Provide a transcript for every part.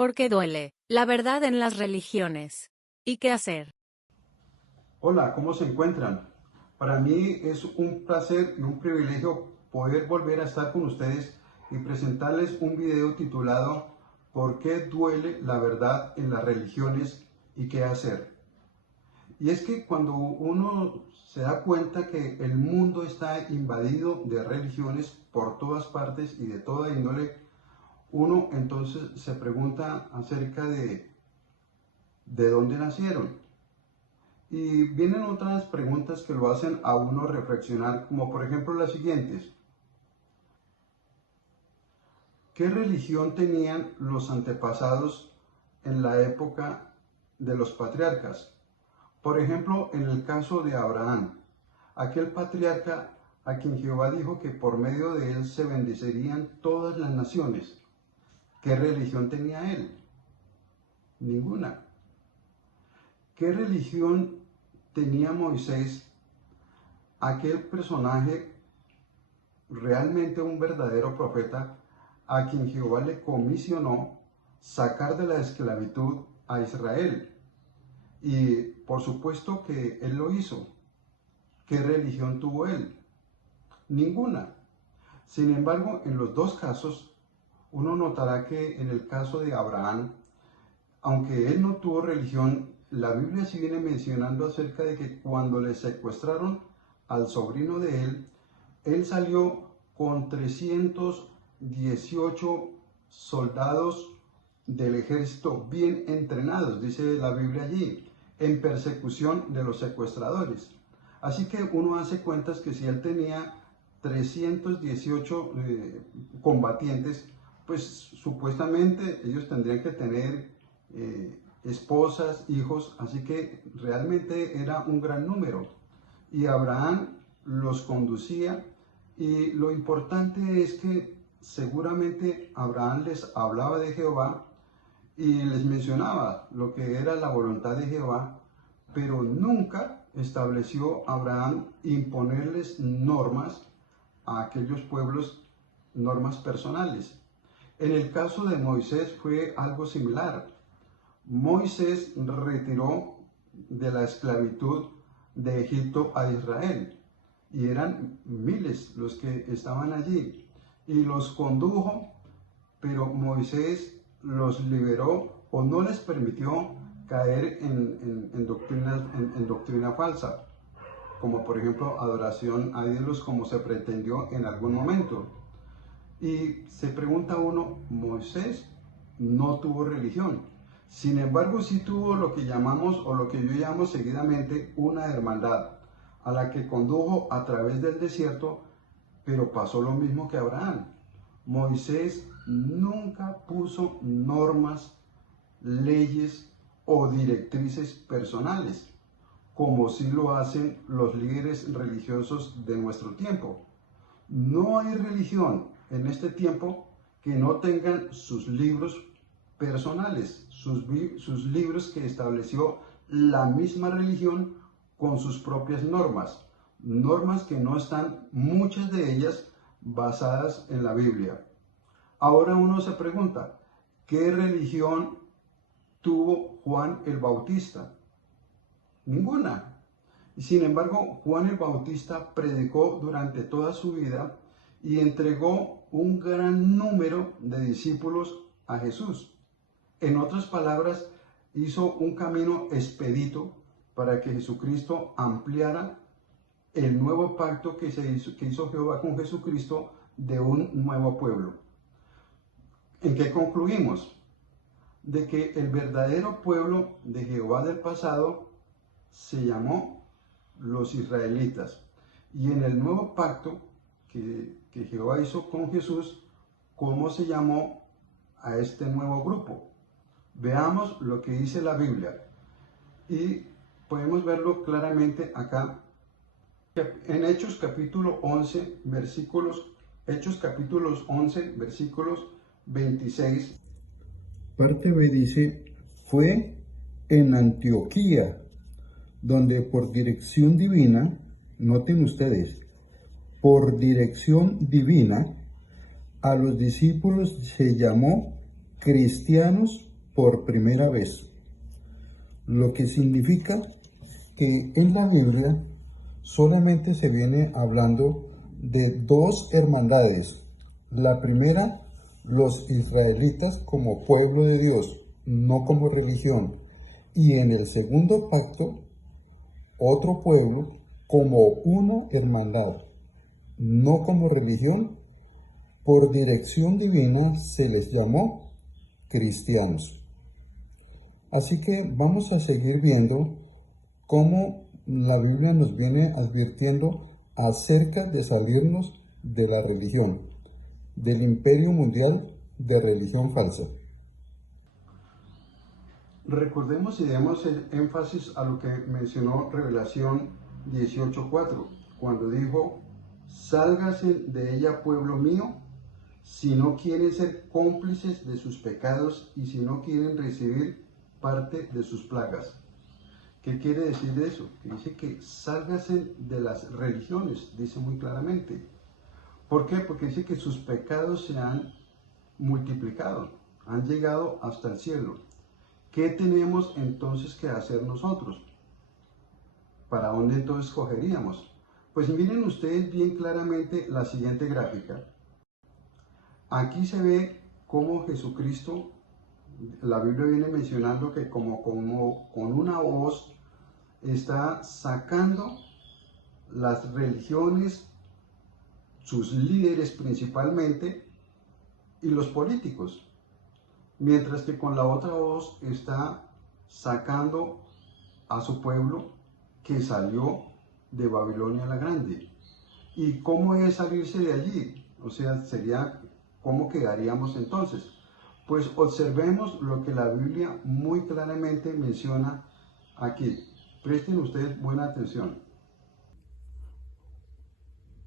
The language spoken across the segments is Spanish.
Porque duele, la verdad en las religiones. ¿Y qué hacer? Hola, ¿cómo se encuentran? Para mí es un placer y un privilegio poder volver a estar con ustedes y presentarles un video titulado ¿Por qué duele la verdad en las religiones y qué hacer? Y es que cuando uno se da cuenta que el mundo está invadido de religiones por todas partes y de toda índole, uno entonces se pregunta acerca de dónde nacieron. Y vienen otras preguntas que lo hacen a uno reflexionar, como por ejemplo las siguientes. ¿Qué religión tenían los antepasados en la época de los patriarcas? Por ejemplo, en el caso de Abraham, aquel patriarca a quien Jehová dijo que por medio de él se bendecirían todas las naciones. ¿Qué religión tenía él? Ninguna. ¿Qué religión tenía Moisés, aquel personaje realmente un verdadero profeta a quien Jehová le comisionó sacar de la esclavitud a Israel? Y por supuesto que él lo hizo. ¿Qué religión tuvo él? Ninguna. Sin embargo, en los dos casos, uno notará que en el caso de Abraham, aunque él no tuvo religión, la Biblia sí viene mencionando acerca de que cuando le secuestraron al sobrino de él salió con 318 soldados del ejército bien entrenados, dice la Biblia allí, en persecución de los secuestradores. Así que uno hace cuentas que si él tenía 318 combatientes, pues supuestamente ellos tendrían que tener esposas, hijos, así que realmente era un gran número. Y Abraham los conducía, y lo importante es que seguramente Abraham les hablaba de Jehová y les mencionaba lo que era la voluntad de Jehová, pero nunca estableció Abraham imponerles normas a aquellos pueblos, normas personales. En el caso de Moisés fue algo similar. Moisés retiró de la esclavitud de Egipto a Israel, y eran miles los que estaban allí, y los condujo, pero Moisés los liberó o no les permitió caer en doctrina falsa, como por ejemplo adoración a ídolos, como se pretendió en algún momento. Y se pregunta uno, Moisés no tuvo religión. Sin embargo, sí tuvo lo que llamamos, o lo que yo llamo seguidamente, una hermandad, a la que condujo a través del desierto, pero pasó lo mismo que Abraham. Moisés nunca puso normas, leyes o directrices personales, como sí lo hacen los líderes religiosos de nuestro tiempo. No hay religión en este tiempo que no tengan sus libros personales, sus libros que estableció la misma religión con sus propias normas que no están, muchas de ellas, basadas en la Biblia. Ahora uno se pregunta, ¿qué religión tuvo Juan el Bautista? Ninguna. Sin embargo, Juan el Bautista predicó durante toda su vida y entregó un gran número de discípulos a Jesús. En otras palabras, hizo un camino expedito para que Jesucristo ampliara el nuevo pacto que hizo Jehová con Jesucristo, de un nuevo pueblo. ¿En qué concluimos? De que el verdadero pueblo de Jehová del pasado se llamó los israelitas. Y en el nuevo pacto que Jehová hizo con Jesús, ¿cómo se llamó a este nuevo grupo? Veamos lo que dice la Biblia. Y podemos verlo claramente acá. En Hechos capítulo 11, versículos 26. Parte B dice, fue en Antioquía, donde por dirección divina, noten ustedes, por dirección divina, a los discípulos se llamó cristianos por primera vez, lo que significa que en la Biblia solamente se viene hablando de dos hermandades. La primera, los israelitas como pueblo de Dios, no como religión. Y en el segundo pacto, otro pueblo como una hermandad, no como religión. Por dirección divina se les llamó cristianos. Así que vamos a seguir viendo cómo la Biblia nos viene advirtiendo acerca de salirnos de la religión, del imperio mundial de religión falsa. Recordemos y demos el énfasis a lo que mencionó Revelación 18:4, cuando dijo: sálgase de ella, pueblo mío, si no quieren ser cómplices de sus pecados y si no quieren recibir parte de sus plagas. ¿Qué quiere decir eso? Que dice que sálgase de las religiones, dice muy claramente. ¿Por qué? Porque dice que sus pecados se han multiplicado, han llegado hasta el cielo. ¿Qué tenemos entonces que hacer nosotros? ¿Para dónde entonces cogeríamos? Pues miren ustedes bien claramente la siguiente gráfica. Aquí se ve cómo Jesucristo, la Biblia viene mencionando que como con una voz está sacando las religiones, sus líderes principalmente, y los políticos, mientras que con la otra voz está sacando a su pueblo que salió de Babilonia la Grande. ¿Y cómo es salirse de allí? O sea, sería, ¿cómo quedaríamos entonces? Pues observemos lo que la Biblia muy claramente menciona aquí. Presten ustedes buena atención.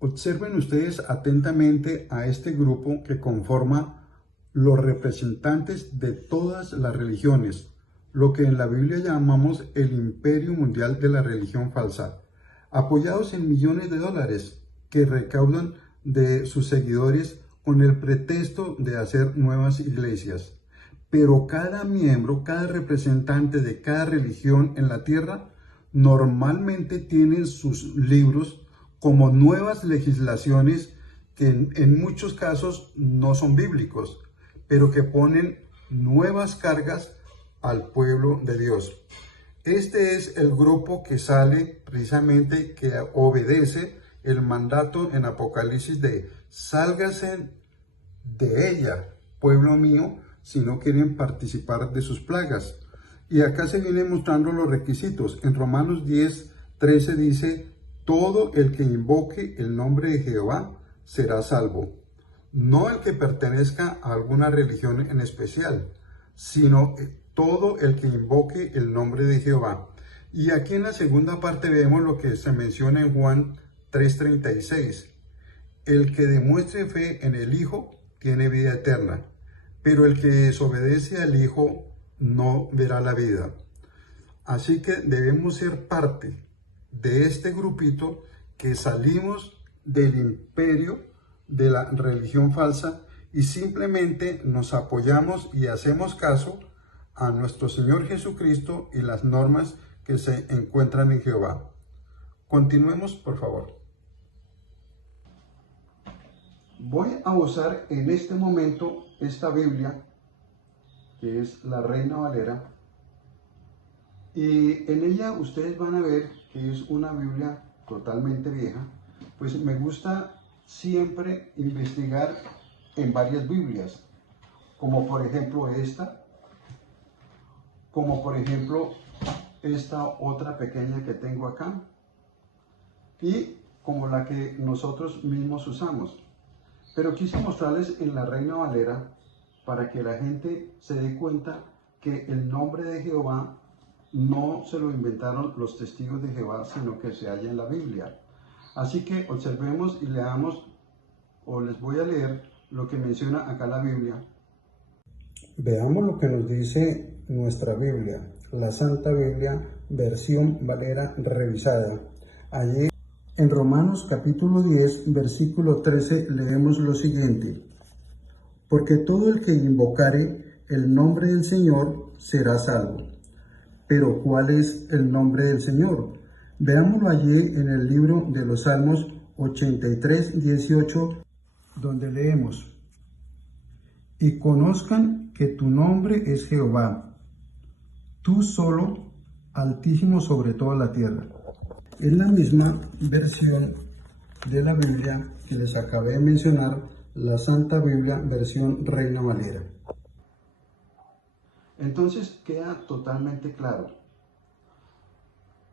Observen ustedes atentamente a este grupo que conforma los representantes de todas las religiones, lo que en la Biblia llamamos el imperio mundial de la religión falsa, apoyados en millones de dólares que recaudan de sus seguidores con el pretexto de hacer nuevas iglesias. Pero cada miembro, cada representante de cada religión en la tierra, normalmente tienen sus libros como nuevas legislaciones que en muchos casos no son bíblicos, pero que ponen nuevas cargas al pueblo de Dios. Este es el grupo que sale precisamente, que obedece el mandato en Apocalipsis de sálgase de ella, pueblo mío, si no quieren participar de sus plagas. Y acá se vienen mostrando los requisitos. En Romanos 10:13 dice: todo el que invoque el nombre de Jehová será salvo. No el que pertenezca a alguna religión en especial, sino todo el que invoque el nombre de Jehová. Y aquí en la segunda parte vemos lo que se menciona en Juan 3:36. El que demuestre fe en el Hijo tiene vida eterna, pero el que desobedece al Hijo no verá la vida. Así que debemos ser parte de este grupito que salimos del imperio de la religión falsa y simplemente nos apoyamos y hacemos caso a nuestro Señor Jesucristo y las normas que se encuentran en Jehová. Continuemos, por favor. Voy a usar en este momento esta Biblia, que es la Reina Valera, y en ella ustedes van a ver que es una Biblia totalmente vieja. Pues me gusta siempre investigar en varias Biblias, como por ejemplo esta, como por ejemplo esta otra pequeña que tengo acá, y como la que nosotros mismos usamos. Pero quise mostrarles en la Reina Valera para que la gente se dé cuenta que el nombre de Jehová no se lo inventaron los testigos de Jehová, sino que se halla en la Biblia. Así que observemos y leamos, o les voy a leer lo que menciona acá la Biblia. Veamos lo que nos dice nuestra Biblia, la Santa Biblia, versión Valera revisada. Allí en Romanos capítulo 10, versículo 13, leemos lo siguiente: porque todo el que invocare el nombre del Señor, serás salvo. Pero ¿cuál es el nombre del Señor? Veámoslo allí en el libro de los Salmos 83, 18, donde leemos: y conozcan que tu nombre es Jehová, tú solo, altísimo sobre toda la tierra. Es la misma versión de la Biblia que les acabé de mencionar, la Santa Biblia, versión Reina Valera. Entonces queda totalmente claro.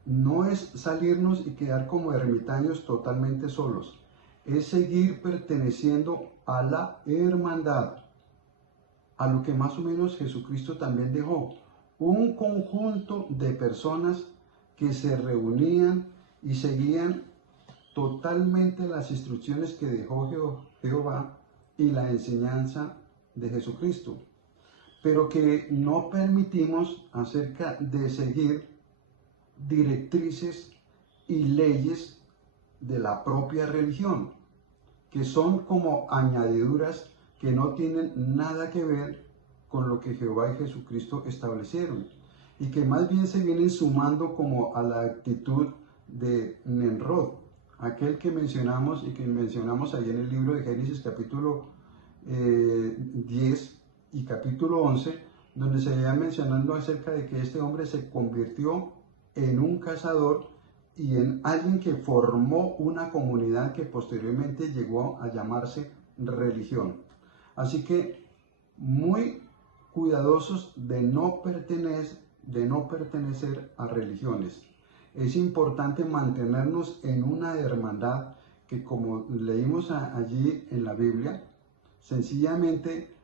No es salirnos y quedar como ermitaños totalmente solos. Es seguir perteneciendo a la hermandad, a lo que más o menos Jesucristo también dejó. Un conjunto de personas que se reunían y seguían totalmente las instrucciones que dejó Jehová y la enseñanza de Jesucristo, pero que no permitimos acerca de seguir directrices y leyes de la propia religión, que son como añadiduras que no tienen nada que ver con lo que Jehová y Jesucristo establecieron, y que más bien se vienen sumando como a la actitud de Nimrod, aquel que mencionamos ahí en el libro de Génesis capítulo 10 y capítulo 11, donde se va mencionando acerca de que este hombre se convirtió en un cazador y en alguien que formó una comunidad que posteriormente llegó a llamarse religión. Así que muy cuidadosos de no pertenecer a religiones. Es importante mantenernos en una hermandad que, como leímos allí en la Biblia, sencillamente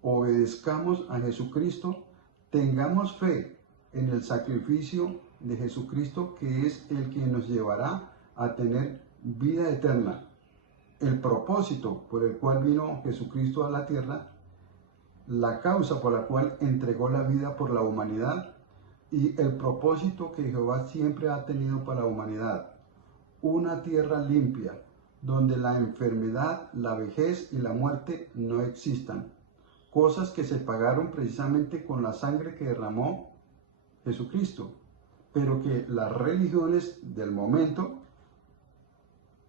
obedezcamos a Jesucristo, tengamos fe en el sacrificio de Jesucristo, que es el que nos llevará a tener vida eterna. El propósito por el cual vino Jesucristo a la tierra, la causa por la cual entregó la vida por la humanidad y el propósito que Jehová siempre ha tenido para la humanidad: una tierra limpia, donde la enfermedad, la vejez y la muerte no existan. Cosas que se pagaron precisamente con la sangre que derramó Jesucristo, pero que las religiones del momento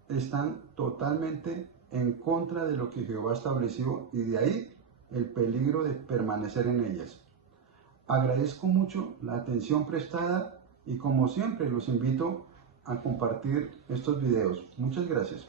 están totalmente en contra de lo que Jehová estableció, y de ahí el peligro de permanecer en ellas. Agradezco mucho la atención prestada y, como siempre, los invito a compartir estos videos. Muchas gracias.